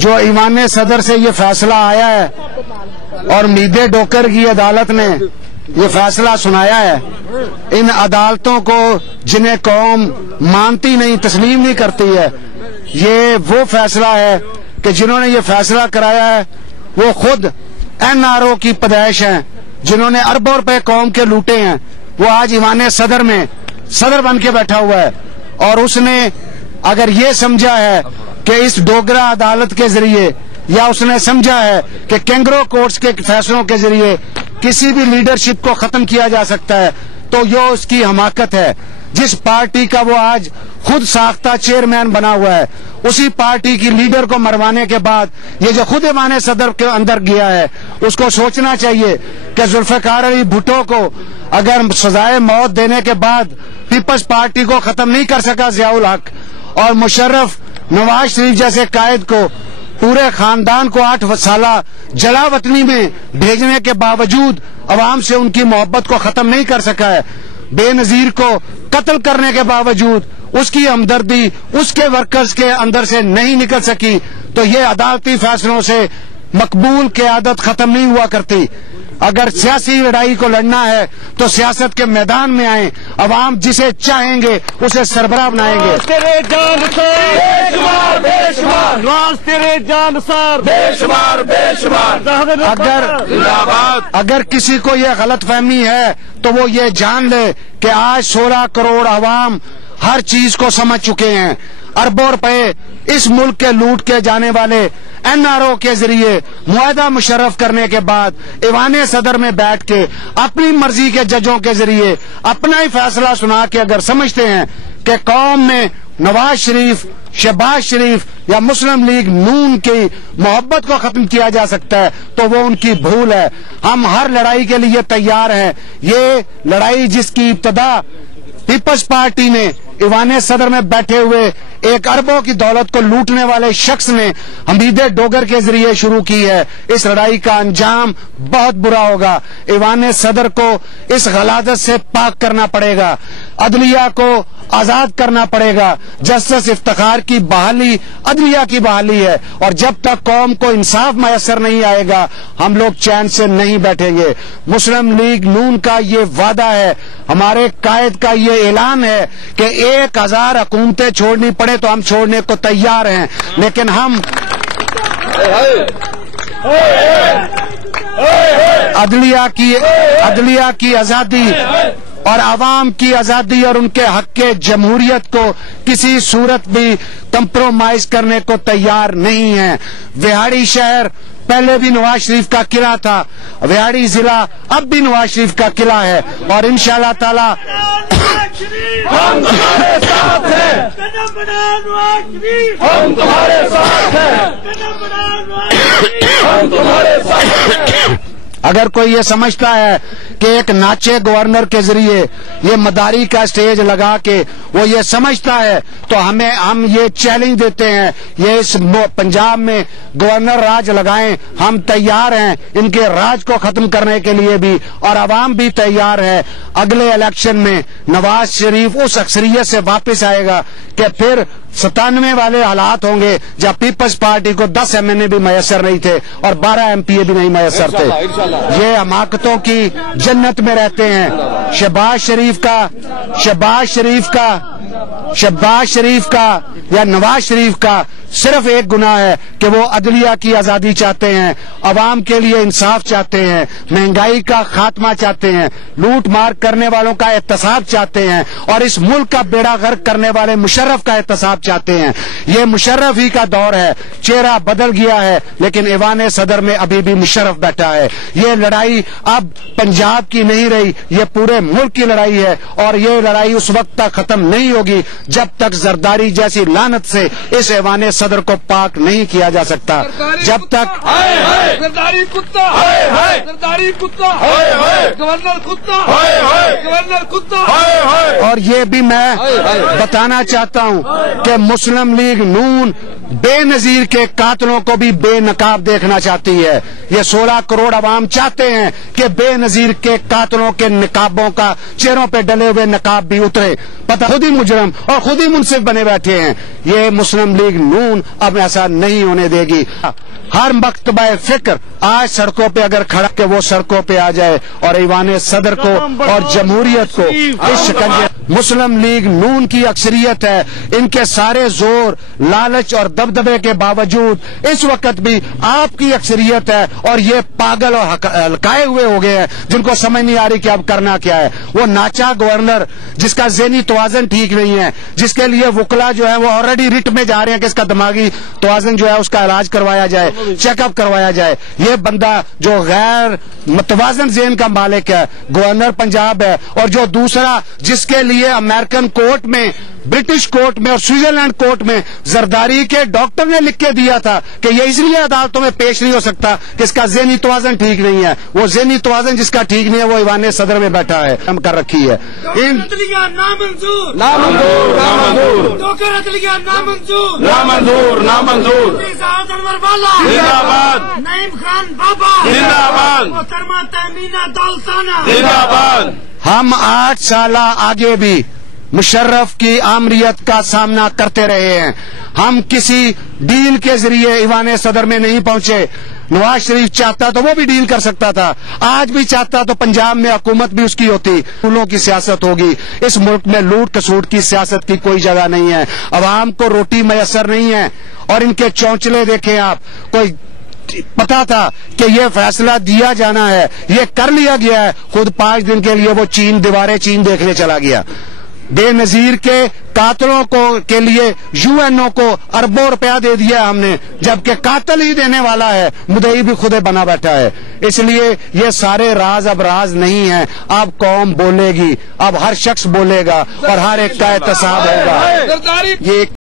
جو ایوان صدر سے یہ فیصلہ آیا ہے اور میدے ڈوکر کی عدالت نے یہ فیصلہ سنایا ہے، ان عدالتوں کو جنہیں قوم مانتی نہیں، تسلیم نہیں کرتی ہے، یہ وہ فیصلہ ہے کہ جنہوں نے یہ فیصلہ کرایا ہے وہ خود NRO کی پیدائش ہیں، جنہوں نے اربوں روپے قوم کے لوٹے ہیں۔ وہ آج ایوان صدر میں صدر بن کے بیٹھا ہوا ہے، اور اس نے اگر یہ سمجھا ہے کہ اس ڈوگرا عدالت کے ذریعے، یا اس نے سمجھا ہے کہ کینگرو کورٹس کے فیصلوں کے ذریعے کسی بھی لیڈرشپ کو ختم کیا جا سکتا ہے، تو یہ اس کی حماقت ہے۔ جس پارٹی کا وہ آج خود ساختہ چیئرمین بنا ہوا ہے، اسی پارٹی کی لیڈر کو مروانے کے بعد یہ جو خود ایوان صدر کے اندر گیا ہے، اس کو سوچنا چاہیے کہ ذوالفقار علی بھٹو کو اگر سزائے موت دینے کے بعد پیپلز پارٹی کو ختم نہیں کر سکا ضیاء الحق، اور مشرف نواز شریف جیسے قائد کو پورے خاندان کو 8 سالہ جلا وطنی میں بھیجنے کے باوجود عوام سے ان کی محبت کو ختم نہیں کر سکا ہے، بے نظیر کو قتل کرنے کے باوجود اس کی ہمدردی اس کے ورکرز کے اندر سے نہیں نکل سکی، تو یہ عدالتی فیصلوں سے مقبول قیادت ختم نہیں ہوا کرتی۔ اگر سیاسی لڑائی کو لڑنا ہے تو سیاست کے میدان میں آئیں، عوام جسے چاہیں گے اسے سربراہ بنائیں گے۔ اگر کسی کو یہ غلط فہمی ہے تو وہ یہ جان لے کہ آج 16 کروڑ عوام ہر چیز کو سمجھ چکے ہیں۔ اربوں روپے اس ملک کے لوٹ کے جانے والے NRO کے ذریعے معاہدہ مشرف کرنے کے بعد ایوان صدر میں بیٹھ کے اپنی مرضی کے ججوں کے ذریعے اپنا ہی فیصلہ سنا کے اگر سمجھتے ہیں کہ قوم میں نواز شریف، شہباز شریف یا مسلم لیگ نون کی محبت کو ختم کیا جا سکتا ہے تو وہ ان کی بھول ہے۔ ہم ہر لڑائی کے لیے تیار ہیں۔ یہ لڑائی جس کی ابتدا پیپلز پارٹی نے ایوان صدر میں بیٹھے ہوئے ایک اربوں کی دولت کو لوٹنے والے شخص نے حمید ڈوگر کے ذریعے شروع کی ہے، اس لڑائی کا انجام بہت برا ہوگا۔ ایوان صدر کو اس غلاظت سے پاک کرنا پڑے گا، عدلیہ کو آزاد کرنا پڑے گا۔ جسٹس افتخار کی بحالی عدلیہ کی بحالی ہے، اور جب تک قوم کو انصاف میسر نہیں آئے گا ہم لوگ چین سے نہیں بیٹھیں گے۔ مسلم لیگ نون کا یہ وعدہ ہے، ہمارے قائد کا یہ اعلان ہے کہ 1000 حکومتیں چھوڑنی پڑے تو ہم چھوڑنے کو تیار ہیں، لیکن ہم عدلیہ کی آزادی اور عوام کی آزادی اور ان کے حق جمہوریت کو کسی صورت بھی کمپرومائز کرنے کو تیار نہیں ہے۔ وہاڑی شہر پہلے بھی نواز شریف کا قلعہ تھا، وہاڑی ضلع اب بھی نواز شریف کا قلعہ ہے، اور انشاءاللہ تعالی ہم تمہارے ساتھ ہیں، ہم تمہارے ساتھ ہیں، ہم تمہارے ساتھ ہیں۔ اگر کوئی یہ سمجھتا ہے کہ ایک ناچے گورنر کے ذریعے یہ مداری کا سٹیج لگا کے وہ یہ سمجھتا ہے، تو ہم یہ چیلنج دیتے ہیں، یہ اس پنجاب میں گورنر راج لگائیں، ہم تیار ہیں ان کے راج کو ختم کرنے کے لیے بھی، اور عوام بھی تیار ہے۔ اگلے الیکشن میں نواز شریف اس اکثریت سے واپس آئے گا کہ پھر 97 والے حالات ہوں گے جب پیپلز پارٹی کو 10 MNA بھی میسر نہیں تھے اور 12 MPA بھی نہیں میسر تھے۔ یہ حماقتوں کی جنت میں رہتے ہیں۔ شہباز شریف کا یا نواز شریف کا صرف ایک گناہ ہے کہ وہ عدلیہ کی آزادی چاہتے ہیں، عوام کے لیے انصاف چاہتے ہیں، مہنگائی کا خاتمہ چاہتے ہیں، لوٹ مار کرنے والوں کا احتساب چاہتے ہیں، اور اس ملک کا بیڑا غرق کرنے والے مشرف کا احتساب چاہتے ہیں۔ یہ مشرف ہی کا دور ہے، چہرہ بدل گیا ہے لیکن ایوان صدر میں ابھی بھی مشرف بیٹھا ہے۔ یہ لڑائی اب پنجاب کی نہیں رہی، یہ پورے ملک کی لڑائی ہے، اور یہ لڑائی اس وقت تک ختم نہیں ہوگی جب تک زرداری جیسی لعنت سے اس ایوان صدر کو پاک نہیں کیا جا سکتا۔ جب تک زرداری کتا، زرداری کتا، گورنر کتا، گورنر کتا۔ اور یہ بھی میں بتانا چاہتا ہوں کہ مسلم لیگ نون بے نظیر کے قاتلوں کو بھی بے نقاب دیکھنا چاہتی ہے۔ یہ 16 کروڑ عوام چاہتے ہیں کہ بے نظیر کے قاتلوں کے نقابوں کا چہروں پہ ڈلے ہوئے نقاب بھی اترے، پتہ خود ہی مجرم اور خود ہی منصف بنے بیٹھے ہیں۔ یہ مسلم لیگ نون اب ایسا نہیں ہونے دے گی۔ ہر مکتبہ فکر آج سڑکوں پہ اگر کھڑا کہ وہ سڑکوں پہ آ جائے اور ایوان صدر کو اور جمہوریت کو اس شکنجے۔ مسلم لیگ نون کی اکثریت ہے، ان کے سارے زور، لالچ اور دبدبے کے باوجود اس وقت بھی آپ کی اکثریت ہے، اور یہ پاگل اور ہلکائے ہوئے ہو گئے ہیں جن کو سمجھ نہیں آ رہی کہ اب کرنا کیا ہے۔ وہ ناچا گورنر جس کا ذہنی توازن ٹھیک نہیں ہے، جس کے لیے وکلا جو ہے وہ آلریڈی رٹ میں جا رہے ہیں کہ اس کا دماغی توازن جو ہے اس کا علاج کروایا جائے، چیک اپ کروایا جائے۔ یہ بندہ جو غیر متوازن ذہن کا مالک ہے گورنر پنجاب ہے، اور جو دوسرا جس کے لیے امریکن کورٹ میں، برٹش کورٹ میں اور سوئٹزرلینڈ کورٹ میں زرداری کے ڈاکٹر نے لکھ کے دیا تھا کہ یہ اس لیے عدالتوں میں پیش نہیں ہو سکتا کہ اس کا ذہنی توازن ٹھیک نہیں ہے۔ وہ ذہنی توازن جس کا ٹھیک نہیں ہے وہ ایوان صدر میں بیٹھا ہے، ہم کر رکھی ہے۔ نامنظور، نامنظور، نامنظور، نامنظور، نامنظور، نامنظور۔ زندہ باد نعیم خان بابا، زندہ باد محترمہ تہمینہ دولسانہ، زندہ باد۔ ہم 8 سالہ آگے بھی مشرف کی آمریت کا سامنا کرتے رہے ہیں۔ ہم کسی ڈیل کے ذریعے ایوان صدر میں نہیں پہنچے۔ نواز شریف چاہتا تو وہ بھی ڈیل کر سکتا تھا، آج بھی چاہتا تو پنجاب میں حکومت بھی اس کی ہوتی، پھولوں کی سیاست ہوگی۔ اس ملک میں لوٹ کسوٹ کی سیاست کی کوئی جگہ نہیں ہے، عوام کو روٹی میسر نہیں ہے، اور ان کے چونچلے دیکھیں آپ۔ کوئی پتا تھا کہ یہ فیصلہ دیا جانا ہے، یہ کر لیا گیا ہے، خود 5 دن کے لیے وہ دیواریں چین دیکھنے چلا گیا۔ بے نظیر کے قاتلوں کے لیے UNO کو اربوں روپیہ دے دیا ہم نے، جبکہ قاتل ہی دینے والا ہے، مدعی بھی خود بنا بیٹھا ہے۔ اس لیے یہ سارے راز اب راز نہیں ہیں، اب قوم بولے گی، اب ہر شخص بولے گا اور ہر ایک کا احتساب ہوگا۔ یہ